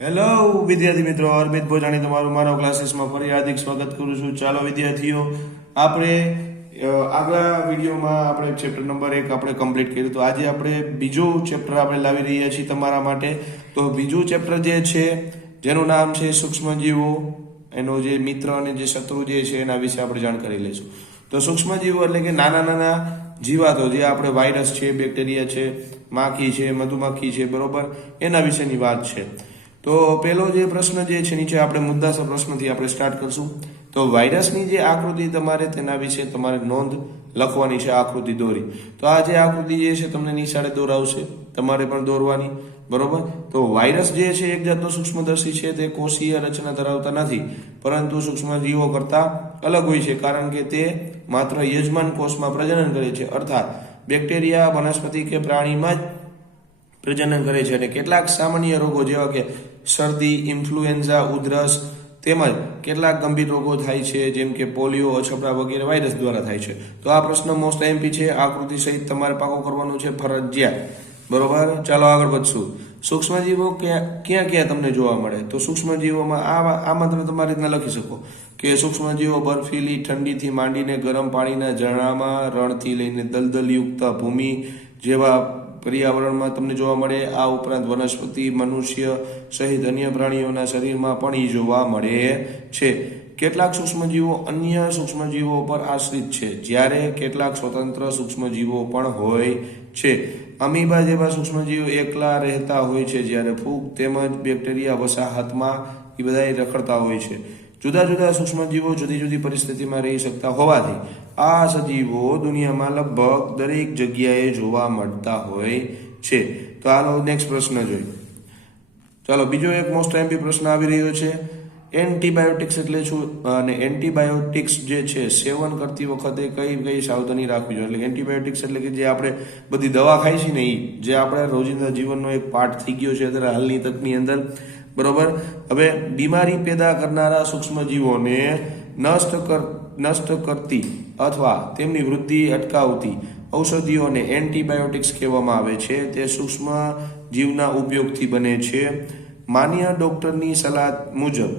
Hello વિદ્યાર્થી મિત્રો અરવિંદ ભોજાણી તમારું મારો ક્લાસીસમાં ફરી હાર્દિક સ્વાગત કરું છું. ચાલો વિદ્યાર્થીઓ, આપણે આગલા વિડીયોમાં આપણે ચેપ્ટર નંબર એક આપણે કમ્પ્લીટ કર્યું તો આજે આપણે બીજું ચેપ્ટર આપણે લાવી રહ્યા છીએ તમારા માટે. તો બીજું ચેપ્ટર જે છે, જેનું નામ છે સૂક્ષ્મજીવો. એનો જે મિત્ર અને જે શત્રુ જે છે એના વિશે આપણે જાણકારી લઈશું. તો સૂક્ષ્મજીવો એટલે કે નાના નાના જીવાતો, જે આપણે વાયરસ છે બેક્ટેરિયા છે, માખી છે, મધુમાખી છે, બરોબર? એના વિશેની વાત છે. તો પહેલો જે પ્રશ્ન જે છે, નીચે આપણે મુદ્દાસર પ્રશ્નથી આપણે સ્ટાર્ટ કરશું. તો વાયરસની જે આકૃતિ તમારે તેના વિશે તમારે નોંધ લખવાની છે આકૃતિ દોરી. તો આ જે આકૃતિ જે છે, તમને નિશાળે દોરાવશે. તમારે પણ દોરવાની. બરોબર? તો વાયરસ જે છે, એક જાતનો સૂક્ષ્મદર્શી છે, તે કોષીય રચના ધરાવતા નથી. પરંતુ સૂક્ષ્મજીવો કરતાં અલગ હોય છે, કારણ કે તે માત્ર યજમાન કોષમાં પ્રજનન કરે છે. અર્થાત, બેક્ટેરિયા, વનસ્પતિ કે પ્રાણીમાં જ પ્રજનન કરે છે. અને કેટલાક સામાન્ય રોગો જેવા કે શરદી, ઇન્ફ્લુએન્ઝા, ઉધરસ તેમજ કેટલાક ગંભીર રોગો થાય છે, જેમ કે પોલિયો અછબડા વગેરે વાયરસ દ્વારા થાય છે. તો આ પ્રશ્ન મોસ્ટ એમપી છે, આકૃતિ સહિત તમારે પાકો કરવાનો છે ફરજિયાત. બરોબર? ચાલો આગળ વધશું. સૂક્ષ્મજીવો ક્યાં ક્યાં ક્યાં તમને જોવા મળે? તો સૂક્ષ્મજીવોમાં આ આમાં તમે તમારી રીતના લખી શકો. કે સૂક્ષ્મજીવો બરફીલી, ઠંડીથી માંડીને ગરમ પાણીના ઝરણામાં રણથી લઈને દલદલયુક્ત ભૂમિ જેવા પર્યાવરણમાં તમને જોવા મળે, આ ઉપરાંત વનસ્પતિ, મનુષ્ય સહિત અન્ય પ્રાણીઓના શરીરમાં પણ એ જોવા મળે છે. કેટલાક સૂક્ષ્મજીવો અન્ય સૂક્ષ્મજીવો પર આશ્રિત છે, જ્યારે કેટલાક સ્વતંત્ર સૂક્ષ્મજીવો પણ હોય છે. અમીબા જેવા સૂક્ષ્મજીવો એકલા રહેતા હોય છે, જ્યારે ફૂગ તેમજ બેક્ટેરિયા વસાહતમાં એ બધા રખડતા હોય છે. જુદા જુદા સૂક્ષ્મજીવો જુદી જુદી પરિસ્થિતિમાં રહી શકતા હોવાથી આ સજીવો દુનિયામાં લગભગ દરેક જગ્યાએ જોવા મળતા હોય છે. તો આનો નેક્સ્ટ પ્રશ્ન જોઈએ. ચાલો, બીજો એક મોસ્ટ એમ્પી પ્રશ્ન આવી રહ્યો છે. એન્ટીબાયોટિક્સ એટલે શું? અને એન્ટીબાયોટિક્સ જે છે, સેવન કરતી વખતે કઈ કઈ સાવધાની રાખવી જોઈએ? એટલે એન્ટીબાયોટિક્સ એટલે કે જે આપણે બધી દવા ખાઈ છીએ ને એ જે આપણે રોજિંદા જીવનનો એક પાર્ટ થઈ ગયો છે અત્યારે હાલની તકની અંદર. બરોબર? હવે બીમારી પેદા કરનારા સૂક્ષ્મજીવોને નષ્ટ કર નષ્ટ કરતી અથવા તેમની વૃદ્ધિ અટકાવતી ઔષધિઓને એન્ટીબાયોટિક્સ કહેવામાં આવે છે. તે સૂક્ષ્મ જીવના ઉપયોગથી બને છે. માન્ય ડોક્ટરની સલાહ મુજબ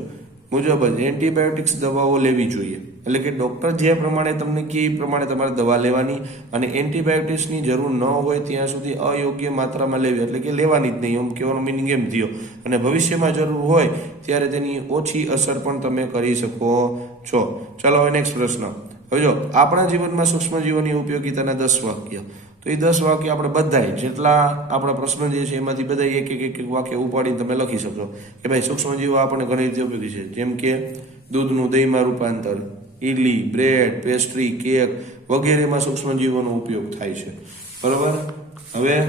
મુજબ જ એન્ટીબાયોટિક્સ દવાઓ લેવી જોઈએ. એટલે કે ડૉક્ટર જે પ્રમાણે તમને કહે એ પ્રમાણે તમારે દવા લેવાની અને એન્ટીબાયોટિક્સની જરૂર ન હોય ત્યાં સુધી અયોગ્ય માત્રામાં લેવી. એટલે કે લેવાની જ નહીં, એમ કહેવાનો મિનિંગ એમ થયો. અને ભવિષ્યમાં જરૂર હોય ત્યારે તેની ઓછી અસર પણ તમે કરી શકો છો. ચલો હવે નેક્સ્ટ પ્રશ્ન. હવે જો, આપણા જીવનમાં સૂક્ષ્મજીવોની ઉપયોગીતાના દસ વાક્ય. તો એ દસ વાક્ય આપણે બધાય જેટલા આપણા પ્રશ્ન જે છે એમાંથી બધા એક એક એક એક વાક્ય ઉપાડીને તમે લખી શકશો. કે ભાઈ સૂક્ષ્મજીવો આપણને ઘણી રીતે ઉપયોગી છે. જેમ કે, દૂધનું દહીંમાં રૂપાંતર. ઇડલી બ્રેડ, પેસ્ટ્રી, કેક વગેરેમાં સૂક્ષ્મજીવોનો ઉપયોગ થાય છે. બરોબર? હવે?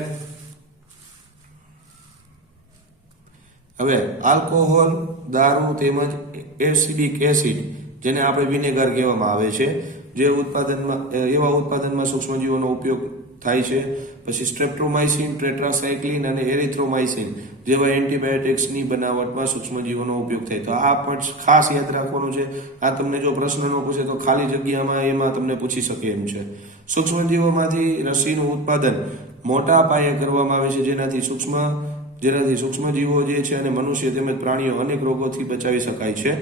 હવે, આલ્કોહોલ, દારૂ તેમજ એસિડિક એસિડ, જેને આપણે વિનેગર કહેવામાં આવે છે, જે ઉત્પાદનમાં, એવા ઉત્પાદનમાં સૂક્ષ્મજીવોનો ઉપયોગ થાય છે. પછી સ્ટ્રેપ્ટોમાઇસિન ટ્રેટ્રાસાયક્લિન અને એરિથ્રોમાઇસિન જેવા એન્ટીબાયોટિક્સની બનાવટમાં સૂક્ષ્મજીવોનો ઉપયોગ થાય. તો આ પણ ખાસ યાદ રાખવાનું છે. આ તમને જો પ્રશ્ન ન પૂછે તો ખાલી જગ્યામાં એમાં તમને પૂછી શકે એમ છે. સૂક્ષ્મજીવોમાંથી રસીનું ઉત્પાદન મોટા પાયે કરવામાં આવે છે. જેનાથી સૂક્ષ્મ જેનાથી સૂક્ષ્મજીવો જે છે અને મનુષ્ય તેમજ પ્રાણીઓ અનેક રોગોથી બચાવી શકાય છે.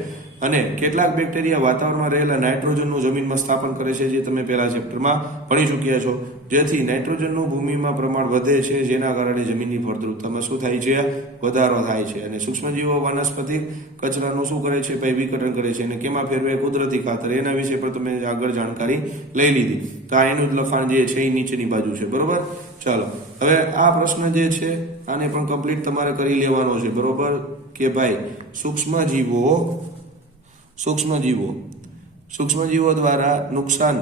અને કેટલાક બેક્ટેરિયા વાતાવરણમાં રહેલા નાઇટ્રોજનનું જમીનમાં સ્થાપન કરે છે, જે તમે પહેલા ચેપ્ટરમાં ભણી ચૂક્યા છો. જેથી નાઇટ્રોજનનું ભૂમિમાં પ્રમાણ વધે છે, જેના કારણે જમીનની ફળદ્રુપતામાં શું થાય છે? વધારો થાય છે. અને સૂક્ષ્મજીવો વનસ્પતિ કચરાનું શું કરે છે? ભાઈ વિઘટન કરે છે. અને કેમાં ફેરવે? કુદરતી ખાતર. એના વિશે પણ તમે આગળ જાણકારી લઈ લીધી. તો આ એનું જ લખાણ જે છે, એ નીચેની બાજુ છે. બરોબર? ચાલો. હવે આ પ્રશ્ન જે છે આને પણ કમ્પ્લીટ તમારે કરી લેવાનો છે, બરોબર? કે ભાઈ, સૂક્ષ્મજીવો સૂક્ષ્મજીવો સૂક્ષ્મજીવો દ્વારા નુકસાન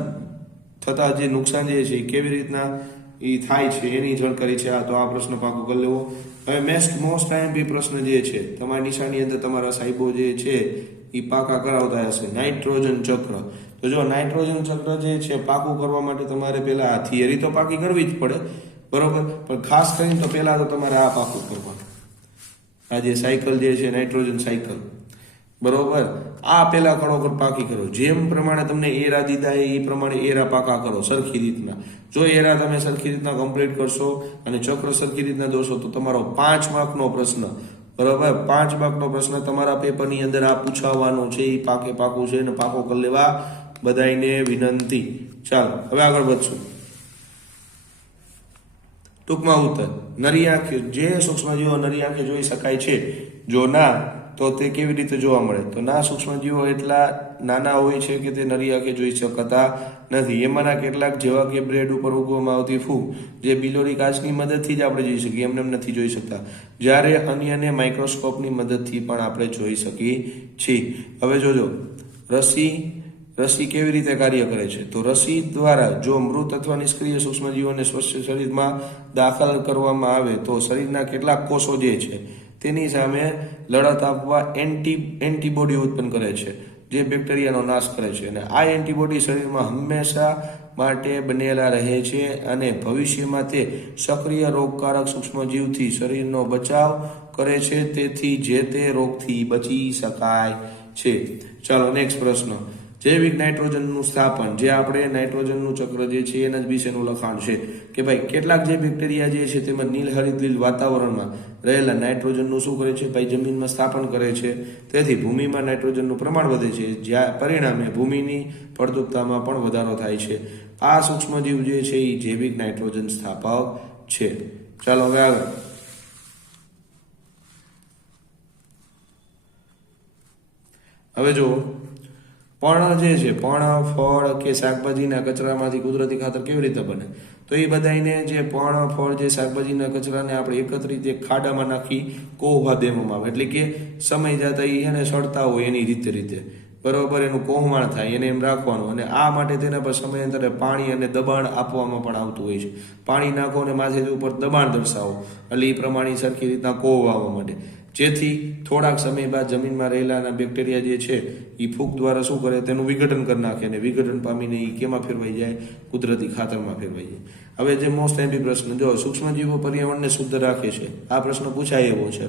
થતા જે નુકસાન જે છે કેવી રીતના એ થાય છે, એની જાણકારી છે? આ તો આ પ્રશ્ન પાકો કરી લેવો. હવે મેસ્ટ મોસ્ટ ટાઈમ બી પ્રશ્ન જે છે, તમારી નિશાની અંદર તમારા સાહેબો જે છે, એ પાકા કરાવતા હશે. નાઇટ્રોજન ચક્ર. તો જો નાઇટ્રોજન ચક્ર જે છે, પાકું કરવા માટે તમારે પહેલા આ થિયરી તો પાકી કરવી જ પડે. બરોબર? પણ ખાસ કરીને તો પહેલા તો તમારે આ પાકું કરવાનું. આ જે સાયકલ જે છે, નાઇટ્રોજન સાયકલ. બરોબર? આ પેલા ખડોખર પાકી કરો. જેમ પ્રમાણે તમને એરા દીધા એ પ્રમાણે એરા પાકા કરો સરખી રીતના. જો એરા તમે સરખી રીતના કમ્પ્લીટ કરશો અને ચક્ર સરખી રીતના દોશો તો તમારો પાંચ માર્કનો પ્રશ્ન. બરોબર? પાંચ માર્કનો પ્રશ્ન તમારા પેપરની અંદર આ પૂછાવાનો છે, એ પાકે પાકું છે અને પાકો કરી લેવા. બધાને વિનંતી. ચાલો, હવે આગળ વધશું. ટૂંકમાં ઉત્તર નરી આંખે જે સૂક્ષ્મજીવો નરી આંખે જોઈ શકાય છે, જો ના, તો તે કેવી રીતે જોવા મળે? તો ના સૂક્ષ્મજીવો એટલા નાના હોય છે કે તે નરી આંખે જોઈ શકતા નથી. એમાંના કેટલાક જેવા કે બ્રેડ ઉપર ઉગવામાં આવતી ફૂગ, જે બિલોરી કાચની મદદથી જ આપણે જોઈ શકીએ, એમને એમ નથી જોઈ શકતા. જ્યારે અન્યને માઇક્રોસ્કોપની મદદથી પણ આપણે જોઈ શકીએ છીએ. હવે જોજો, રસી રસી કેવી રીતે કાર્ય કરે છે? તો રસી દ્વારા જો મૃત અથવા નિષ્ક્રિય સૂક્ષ્મજીવોને સ્વચ્છ શરીરમાં દાખલ કરવામાં આવે, તો શરીરના કેટલાક કોષો જે છે, તેની સામે લડત આપવા એન્ટી, એન્ટીબોડી ઉત્પન્ન કરે છે, જે બેક્ટેરિયાનો નાશ કરે છે. અને આ એન્ટીબોડી શરીરમાં હંમેશા માટે બનેલા રહે છે અને ભવિષ્યમાં તે સક્રિય રોગકારક સૂક્ષ્મજીવથી શરીરનો બચાવ કરે છે. તેથી જે તે રોગથી બચી શકાય છે. ચાલો નેક્સ્ટ પ્રશ્ન. જૈવિક નાઇટ્રોજનનું સ્થાપન, જે આપણે નાઇટ્રોજનનું ચક્ર જે છે, એના જ વિશેનું લખાણ છે કે ભાઈ કેટલાક જે બેક્ટેરિયા જે છે, તેમાં નીલ હરિતલીલ વાતાવરણમાં રહેલા નાઇટ્રોજનનું શું કરે છે? ભાઈ જમીનમાં સ્થાપન કરે છે. તેથી ભૂમિમાં નાઇટ્રોજનનું પ્રમાણ વધે છે. જ્યાં પરિણામે ભૂમિની ફળદ્રુપતામાં પણ વધારો થાય છે. આ સૂક્ષ્મજીવ જે છે એ જૈવિક નાઇટ્રોજન સ્થાપક છે. ચાલો હવે આગળ. હવે જુઓ. પણ જે છે, પણ, ફળ કે શાકભાજીના કચરામાંથી કુદરતી ખાતર કેવી રીતે બને? તો એ બધાને જે પણ, ફળ જે શાકભાજીના કચરાને આપણે એકત્રિત એક ખાડામાં નાખી કોહવા દેવામાં આવે. એટલે કે સમય જતા એ એને સડતા હોય એની રીતે રીતે. બરોબર, એનું કોહમાણ થાય, એને એમ રાખવાનું. અને આ માટે તેના પર સમયાંતરે પાણી અને દબાણ આપવામાં પણ આવતું હોય છે. પાણી નાખો અને માથે ઉપર દબાણ દર્શાવો. એટલે એ પ્રમાણે સરખી રીતના કોહવા માટે જેથી થોડાક સમય બાદ જમીનમાં રહેલાના બેક્ટેરિયા જે છે એ ફૂગ દ્વારા શું કરે, તેનું વિઘટન કરી નાખે અને વિઘટન પામીને એ કેમાં ફેરવાઈ જાય? કુદરતી ખાતરમાં ફેરવાઈ જાય. હવે જે મોસ્ટ એમ્પી પ્રશ્ન, જો સૂક્ષ્મજીવો પર્યાવરણને શુદ્ધ રાખે છે, આ પ્રશ્ન પૂછાય એવો છે.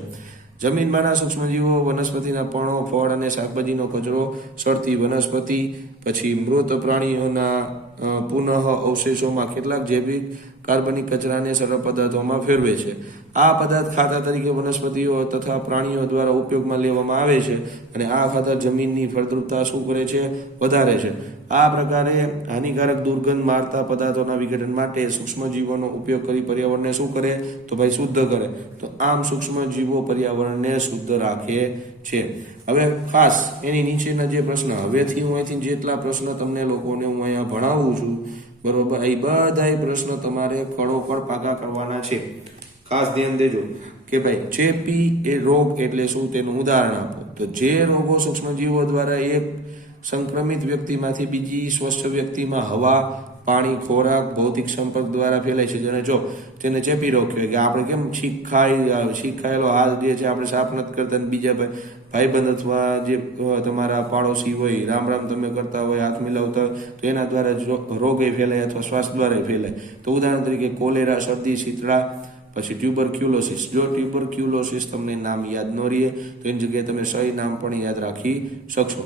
જમીનમાંના સૂક્ષ્મજીવો વનસ્પતિના પણો, ફળ અને શાકભાજીનો કચરો સળતી વનસ્પતિ, પછી મૃત પ્રાણીઓના પુનઃ અવશેષોમાં કેટલાક જૈવિક કાર્બનિક કચરાને સરળ પદાર્થોમાં ફેરવે છે. આ પદાર્થ ખાતર તરીકે વનસ્પતિઓ તથા પ્રાણીઓ દ્વારા ઉપયોગમાં લેવામાં આવે છે અને આ ખાતર જમીનની ફળદ્રુપતા શું કરે છે? વધારે છે. આ પ્રકારે હાનિકારક દુર્ગંધ મારતા પદાર્થોના વિઘટન માટે સૂક્ષ્મજીવોનો ઉપયોગ કરી પર્યાવરણને શું કરે? તો ભાઈ શુદ્ધ કરે. તો આમ સૂક્ષ્મજીવો પર્યાવરણને શુદ્ધ રાખે છે. હવે ખાસ એની નીચેના જે પ્રશ્ન, હવેથી હું અહીંથી જેટલા પ્રશ્ન તમને લોકોને હું અહીંયા ભણાવું છું બરોબર? એ બધાય પ્રશ્ન તમારે પર પાકા કરવાના છે. ખાસ ધ્યાન દેજો કે ભાઈ ચેપી એ રોગ એટલે શું તેનું ઉદાહરણ આપો. તો જે રોગો સૂક્ષ્મજીવો દ્વારા એક સંક્રમિત વ્યક્તિમાંથી બીજી સ્વસ્થ વ્યક્તિમાં હવા પાણી, ખોરાક, ભૌતિક સંપર્ક દ્વારા ફેલાય છે. જેને જો તેને ચેપી રોગ કહેવાય કે આપણે કેમ છીક ખાઈ છીક ખાયેલો હાથ જે છે આપણે સાફ નથી કરતા અને બીજા ભાઈ ભાઈબંધ અથવા જે તમારા પાડોશી હોય, રામ રામ તમે કરતા હોય, હાથ મિલાવતા હોય, તો એના દ્વારા રોગે ફેલાય અથવા શ્વાસ દ્વારા ફેલાય. તો ઉદાહરણ તરીકે કોલેરા, શરદી, શીતળા, પછી ટ્યુબરક્યુલોસિસ. જો ટ્યુબરક્યુલોસિસ તમને નામ યાદ ન રહે, તો એની જગ્યાએ તમે સહી નામ પણ યાદ રાખી શકશો.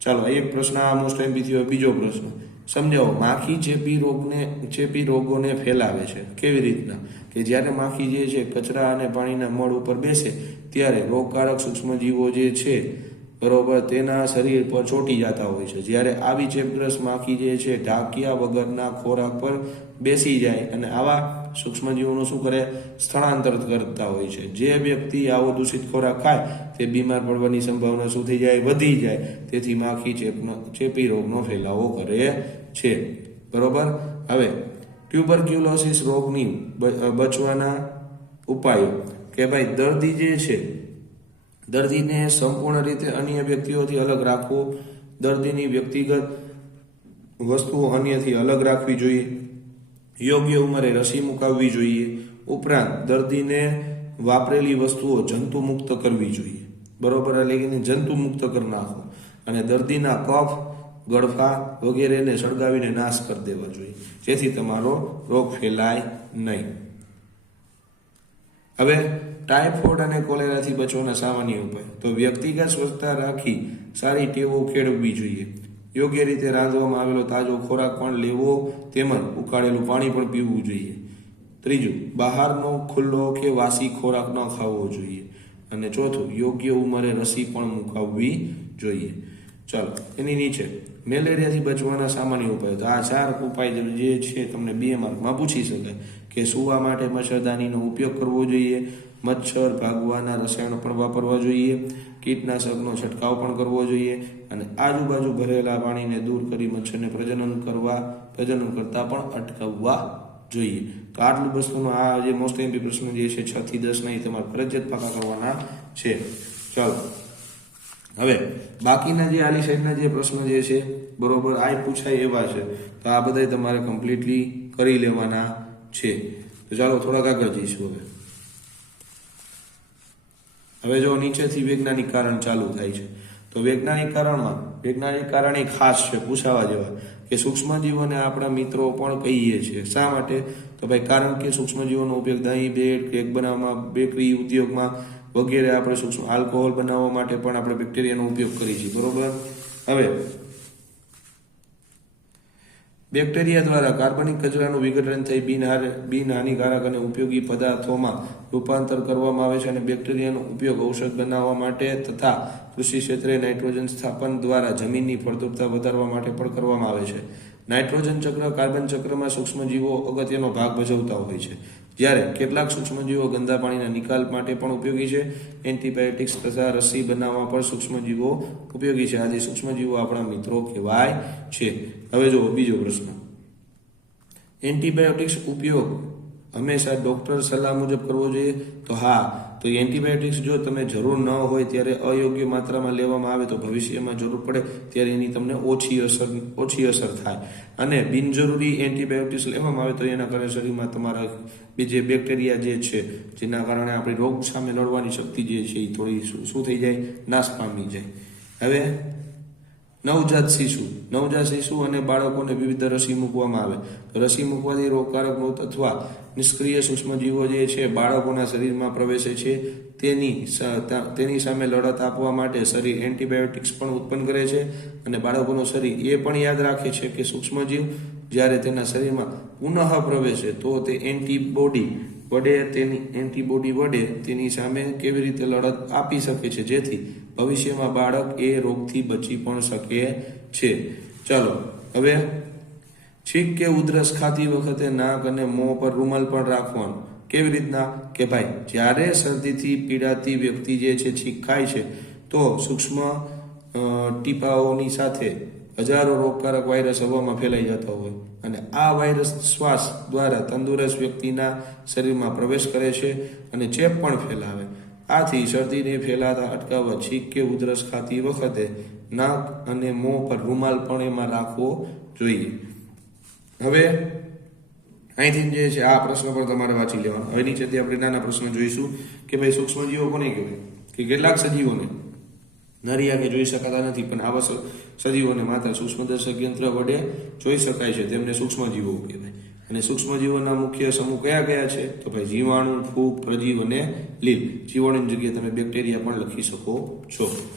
ચાલો એક પ્રશ્ન આ મોસ્ટ એમ થયો. બીજો પ્રશ્ન. સમજાવો, માખી ચેપી રોગને ચેપી રોગોને ફેલાવે છે, કેવી રીતના? કે જ્યારે માખી જે છે કચરા અને પાણીના મળ ઉપર બેસે, ત્યારે રોગકારક સૂક્ષ્મજીવો જે છે, બરોબર, તેના શરીર પર ચોંટી જતા હોય છે. જ્યારે આવી ચેપગ્રસ્ત માખી જે છે, ઢાંકિયા વગરના ખોરાક પર બેસી જાય અને આવા સૂક્ષ્મજીવોનું શું કરે? સ્થળાંતર કરતા હોય છે. જે વ્યક્તિ આવો દૂષિત ખોરાક ખાય, તે બીમાર પડવાની સંભાવના શું થઈ જાય? વધી જાય. તેથી માખી ચેપનો, ચેપી રોગનો ફેલાવો કરે છે. બરોબર? હવે ટ્યુબરક્યુલોસિસ રોગની બચવાના ઉપાયો કે ભાઈ, દર્દી જે છે, દર્દીને સંપૂર્ણ રીતે અન્ય વ્યક્તિઓથી અલગ રાખવો, દર્દીની વ્યક્તિગત વસ્તુઓ અન્યથી અલગ રાખવી જોઈએ, યોગ્ય ઉંમરે રસી મુકાવવી જોઈએ, ઉપરાંત દર્દીને વાપરેલી વસ્તુઓ જંતુ મુક્ત કરવી જોઈએ. બરોબર? એટલે કે જંતુ મુક્ત કરી નાખો અને દર્દીના કફ ગળફા વગેરેને સળગાવીને નાશ કરી દેવા જોઈએ. જેથી તમારો રોગ ફેલાય નહીં. હવે, ટાઇફોઇડ અને કોલેરાથી બચવાના સામાન્ય ઉપાય. તો વ્યક્તિગત સ્વચ્છતા રાખી સારી ટેવો કેળવવી જોઈએ. યોગ્ય રીતે રાંધવામાં આવેલો તાજો ખોરાક પણ લેવો તેમજ ઉકાળેલું પાણી પણ પીવું જોઈએ. ત્રીજું, બહારનો ખુલ્લો કે વાસી ખોરાક ન ખાવો જોઈએ. અને ચોથું, યોગ્ય ઉંમરે રસી પણ મુકાવવી જોઈએ. ચાલો, એની નીચે મેલેરિયાથી બચવાના સામાન્ય ઉપાયો. તો આ ચાર ઉપાય જે છે તમને બે માર્કમાં પૂછી શકે કે સુવા માટે મચ્છરદાનીનો ઉપયોગ કરવો જોઈએ, મચ્છર ભાગવાના રસાયણો પણ વાપરવા જોઈએ, કીટનાશકનો છંટકાવ પણ કરવો જોઈએ અને આજુબાજુ ભરેલા પાણીને દૂર કરી મચ્છરને પ્રજનન કરવા, પ્રજનન કરતા પણ અટકાવવા જોઈએ. તો આટલું વસ્તુનો આ જે મોસ્ટ એમ્પી પ્રશ્ન જે છે, છ થી દસ નહીં, તમારે ફરજિયાત પાકા કરવાના છે. ચાલો. હવે, બાકીના જે આલી સાઈડના જે પ્રશ્નો જે છે, બરોબર, આ પૂછાય એવા છે, તો આ બધા તમારે કમ્પ્લીટલી કરી લેવાના છે. તો ચાલો થોડાક આગળ જઈશું હવે. હવે જો નીચેથી વૈજ્ઞાનિક કારણ ચાલુ થાય છે, તો વૈજ્ઞાનિક કારણમાં વૈજ્ઞાનિક કારણ એ ખાસ છે, પૂછાવા જેવા, કે સૂક્ષ્મજીવોને આપણા મિત્રો પણ કહીએ છીએ. શા માટે? તો ભાઈ, કારણ કે સૂક્ષ્મજીવોનો ઉપયોગ દહીં બ્રેડ કેક બનાવવામાં, બેકરી ઉદ્યોગમાં વગેરે આપણે સૂક્ષ્મ આલ્કોહોલ બનાવવા માટે પણ આપણે બેક્ટેરિયાનો ઉપયોગ કરીએ છીએ, બરોબર? હવે બેક્ટેરિયા દ્વારા કાર્બનિક કચરાનું વિઘટન થઈ બિનહાર બિનહાનિકારક અને ઉપયોગી પદાર્થોમાં રૂપાંતર કરવામાં આવે છે અને બેક્ટેરિયાનો ઉપયોગ ઔષધ બનાવવા માટે તથા કૃષિ ક્ષેત્રે નાઇટ્રોજન સ્થાપન દ્વારા જમીનની ફળદ્રુપતા વધારવા માટે પણ કરવામાં આવે છે. નાઇટ્રોજન ચક્ર કાર્બન ચક્રમાં સૂક્ષ્મજીવો અગત્યનો ભાગ ભજવતા હોય છે. જ્યારે કેટલાક સૂક્ષ્મજીવો ગંદા પાણીના નિકાલ માટે પણ ઉપયોગી છે. એન્ટીબાયોટિક્સ તથા રસી બનાવવા પણ સૂક્ષ્મજીવો ઉપયોગી છે. આજે સૂક્ષ્મજીવો આપણા મિત્રો કહેવાય છે. હવે જુઓ બીજો પ્રશ્ન. એન્ટીબાયોટિક્સ ઉપયોગ હંમેશા ડોક્ટર સલાહ મુજબ કરવો જોઈએ? તો હા તો એન્ટીબાયોટિક્સ જો તમે જરૂર ન હોય ત્યારે અયોગ્ય માત્રામાં લેવામાં આવે તો ભવિષ્યમાં જરૂર પડે ત્યારે એની તમને ઓછી અસર ઓછી અસર થાય. અને બિનજરૂરી એન્ટીબાયોટિક્સ લેવામાં આવે તો એના કારણે શરીરમાં તમારા બીજે બેક્ટેરિયા જે છે, જેના કારણે આપણી રોગ સામે લડવાની શક્તિ જે છે એ થોડી શું થઈ જાય? નાશ પામી જાય. હવે નવજાત શિશુ. નવજાત શિશુ અને બાળકોને વિવિધ રસી મૂકવામાં આવે. રસી મૂકવાથી રોગકારક મૃત અથવા નિષ્ક્રિય સૂક્ષ્મજીવો જે છે, બાળકોના શરીરમાં પ્રવેશે છે, તેની તેની સામે લડત આપવા માટે શરીર એન્ટીબાયોટિક્સ પણ ઉત્પન્ન કરે છે અને બાળકોનું શરીર એ પણ યાદ રાખે છે કે સૂક્ષ્મજીવ જ્યારે તેના શરીરમાં પુનઃ પ્રવેશે તો તે એન્ટીબોડી વડે તેની, એન્ટીબોડી વડે તેની સામે કેવી રીતે લડત આપી શકે છે જેથી ભવિષ્યમાં બાળક એ રોગથી બચી પણ શકે છે. ચાલો, હવે છીંક કે ઉધરસ ખાતી વખતે નાક અને મોં પર રૂમાલ પણ રાખવાનું. કેવી રીતના? કે ભાઈ, જ્યારે શરદીથી પીડાતી વ્યક્તિ જે છે છીંક ખાય છે, તો સૂક્ષ્મ ટીપાઓની સાથે હજારો રોગકારક વાયરસ હવામાં ફેલાઈ જતા હોય અને આ વાયરસ શ્વાસ દ્વારા તંદુરસ્ત વ્યક્તિના શરીરમાં પ્રવેશ કરે છે અને ચેપ પણ ફેલાવે. આથી શરદીને ફેલાતા અટકાવવા છીક કે ઉધરસ ખાતી વખતે નાક અને મોં પર રૂમાલ પણ એમાં રાખવો જોઈએ. હવે, અહીંથી જે છે, આ પ્રશ્ન પણ તમારે વાંચી લેવાનો. હવે નીચેથી આપણે નાના પ્રશ્ન જોઈશું કે ભાઈ સૂક્ષ્મજીવો કોને કહેવાય? કે કેટલાક સજીવોને? નરી આંખે જોઈ શકાતા નથી, પણ આવા સજીવોને માત્ર સૂક્ષ્મદર્શક યંત્ર વડે જોઈ શકાય છે. તેમને સૂક્ષ્મજીવો કહેવાય. અને સૂક્ષ્મજીવોના મુખ્ય સમૂહ કયા કયા છે? તો ભાઈ જીવાણુ, ફૂગ, પ્રજીવ અને લીલ. જીવાણુની જગ્યાએ તમે બેક્ટેરિયા પણ લખી શકો છો.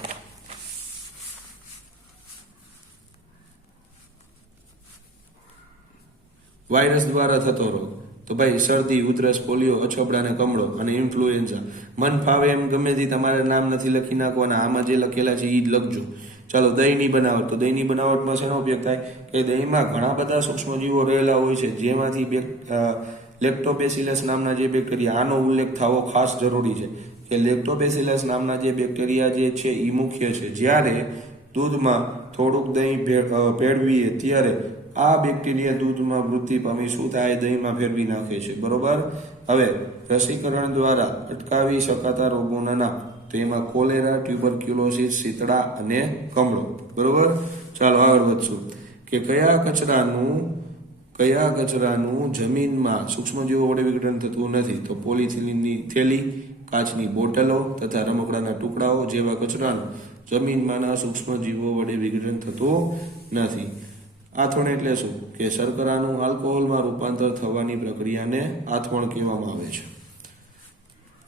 વાયરસ દ્વારા થતો રોગ. તો ભાઈ શરદી, ઉધરસ, પોલિયો અછબડા અને કમળો અને ઇન્ફ્લુએન્ઝા. મન ફાવે એમ ગમે તે તમારે નામ નથી લખી નાખવાના. આમાં જે લખેલા છે એ જ લખજો. ચાલો દહીંની બનાવટ. તો દહીંની બનાવટમાં શેનો ઉપયોગ થાય? કે દહીંમાં ઘણા બધા સૂક્ષ્મજીવો રહેલા હોય છે, જેમાંથી લેક્ટોબેસિલસ નામના જે બેક્ટેરિયા આનો ઉલ્લેખ થવો ખાસ જરૂરી છે. કે લેક્ટોબેસિલસ નામના જે બેક્ટેરિયા જે છે એ મુખ્ય છે. જ્યારે દૂધમાં થોડુંક દહીં ભેળવીએ, ત્યારે આ બેક્ટેરિયા દૂધમાં વૃદ્ધિ પામી શું થાય? દહીંમાં ફેરવી નાખે છે. બરોબર? હવે રસીકરણ દ્વારા અટકાવી શકાતા રોગોના તો એમાં કોલેરા, ટ્યુબરક્યુલોસિસ શીતળા અને કમળો. બરોબર? ચાલો આગળ વધશું. કે કયા કચરાનું કયા કચરાનું જમીનમાં સૂક્ષ્મજીવો વડે વિઘટન થતું નથી? તો પોલિથિલિનની થેલી, કાચની બોટલો તથા રમકડાના ટુકડાઓ જેવા કચરાનું જમીનમાંના સૂક્ષ્મજીવો વડે વિઘટન થતું નથી. આથવણ એટલે શું? કે શર્કરાનું આલ્કોહોલમાં રૂપાંતર થવાની પ્રક્રિયાને આથવણ કહેવામાં આવે છે.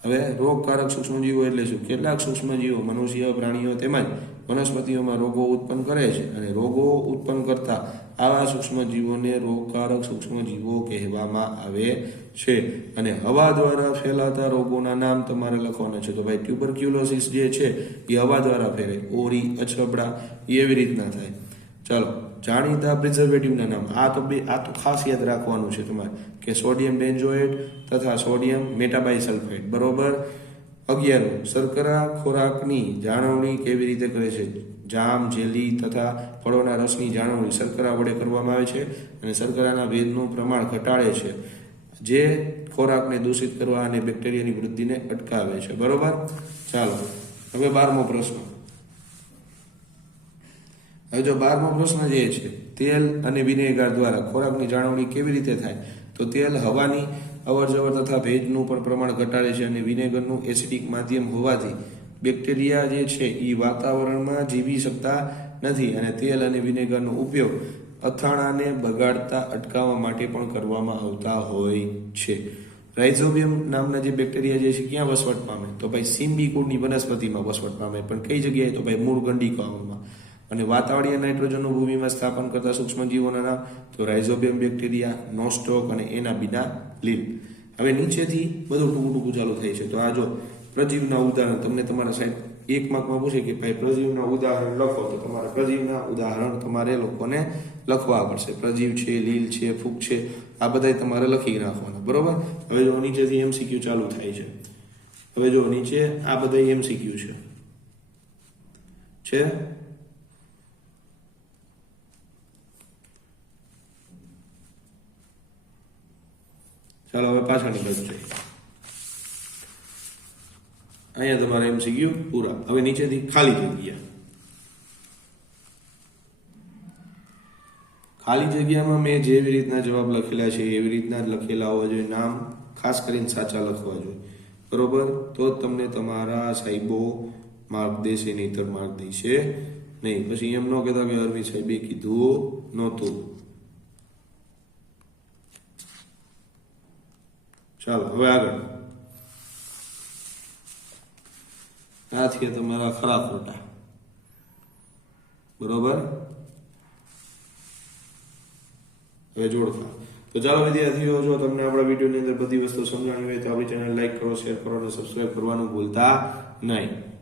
હવે રોગકારક સૂક્ષ્મજીવો એટલે શું? કેટલાક સૂક્ષ્મજીવો મનુષ્ય, પ્રાણીઓ તેમજ વનસ્પતિઓમાં રોગો ઉત્પન્ન કરે છે અને રોગો ઉત્પન્ન કરતા આવા સૂક્ષ્મજીવોને રોગકારક સૂક્ષ્મજીવો કહેવામાં આવે છે. અને હવા દ્વારા ફેલાતા રોગોના નામ તમારે લખવાના છે. તો ભાઈ ટ્યુબરક્યુલોસિસ જે છે, એ હવા દ્વારા ફેલે ઓરી, અછબડા, એવી રીતના થાય. ચાલો જાણીતા પ્રિઝર્વેટિવના નામ. આ તો બે આ તો ખાસ યાદ રાખવાનું છે તમારે કે સોડિયમ બેન્ઝોએટ તથા સોડિયમ મેટાબાઇસલ્ફેટ બરોબર? અગિયાર, શર્કરા ખોરાકની જાળવણી કેવી રીતે કરે છે? જામ, જેલી તથા ફળોના રસની જાળવણી શર્કરા વડે કરવામાં આવે છે અને શર્કરાના ભેદનું પ્રમાણ ઘટાડે છે. જે ખોરાકને દૂષિત કરવા અને બેક્ટેરિયાની વૃદ્ધિને અટકાવે છે. બરોબર? ચાલો, હવે બારમો પ્રશ્ન. હવે જો બારમો પ્રશ્ન જે છે, તેલ અને વિનેગર દ્વારા ખોરાકની જાળવણી કેવી રીતે થાય? તો તેલ હવાની અવર જવર તથા ભેજનું પણ પ્રમાણ ઘટાડે છે અને વિનેગરનું એસિડિક માધ્યમ હોવાથી બેક્ટેરિયા જે છે એ વાતાવરણમાં જીવી શકતા નથી અને તેલ અને વિનેગરનો ઉપયોગ અથાણાને બગાડતા અટકાવવા માટે પણ કરવામાં આવતા હોય છે. રાઇઝોબિયમ નામના જે બેક્ટેરિયા જે છે, ક્યાં વસવટ પામે? તો ભાઈ સિમ્બી કુળની વનસ્પતિમાં વસવટ પામે. પણ કઈ જગ્યાએ? તો ભાઈ મૂળ ગંડિકાઓમાં અને વાતાવરણીય નાઇટ્રોજનનું ભૂમિમાં સ્થાપન કરતા સૂક્ષ્મજીવોના નામ, તો રાઇઝોબિયમ બેક્ટેરિયા નોસ્ટોક અને એના બીના લીલ. હવે નીચેથી બધું ટૂંકું ટૂંકું ચાલુ થાય છે. તો આ જો પ્રજીવના ઉદાહરણ, તમને તમારા સાહેબ એક માર્કમાં પૂછે કે ભાઈ, પ્રજીવના ઉદાહરણ લખો. તો તમારે પ્રજીવના ઉદાહરણ તમારે લોકોને લખવા પડશે. પ્રજીવ છે, લીલ છે, ફૂગ છે, આ બધા તમારે લખી નાખવાના. બરોબર? હવે જો નીચેથી એમસીક્યુ ચાલુ થાય છે. હવે જો નીચે આ બધા એમસીક્યુ છે. છે? ચાલો હવે પાછળની બાજુ જોઈએ અહીંયા તમારે એમસીક્યુ પૂરા હવે નીચેથી ખાલી જગ્યા ખાલી જગ્યામાં મેં જેવી રીતના જવાબ લખેલા છે, એવી રીતના જ લખેલા હોવા જોઈએ. નામ ખાસ કરીને સાચા લખવા જોઈએ. બરોબર? તો જ તમને તમારા સાહેબો માર્ક દેશે, નહીતર માર્ક દેશે નહીં. પછી એમ ન કહેતા કે અરવિંદ સાહેબે કીધું નહોતું. ચાલો, હવે આગળ. આ છે તમારા ખરા ખોટા બરોબર? હવે જોડતા. તો ચાલો, વિદ્યાર્થીઓ, જો તમને આપણા વિડીયોની અંદર બધી વસ્તુ સમજાણી હોય તો આપણી ચેનલ લાઈક કરો શેર કરો અને સબસ્ક્રાઇબ કરવાનું ભૂલતા નહીં.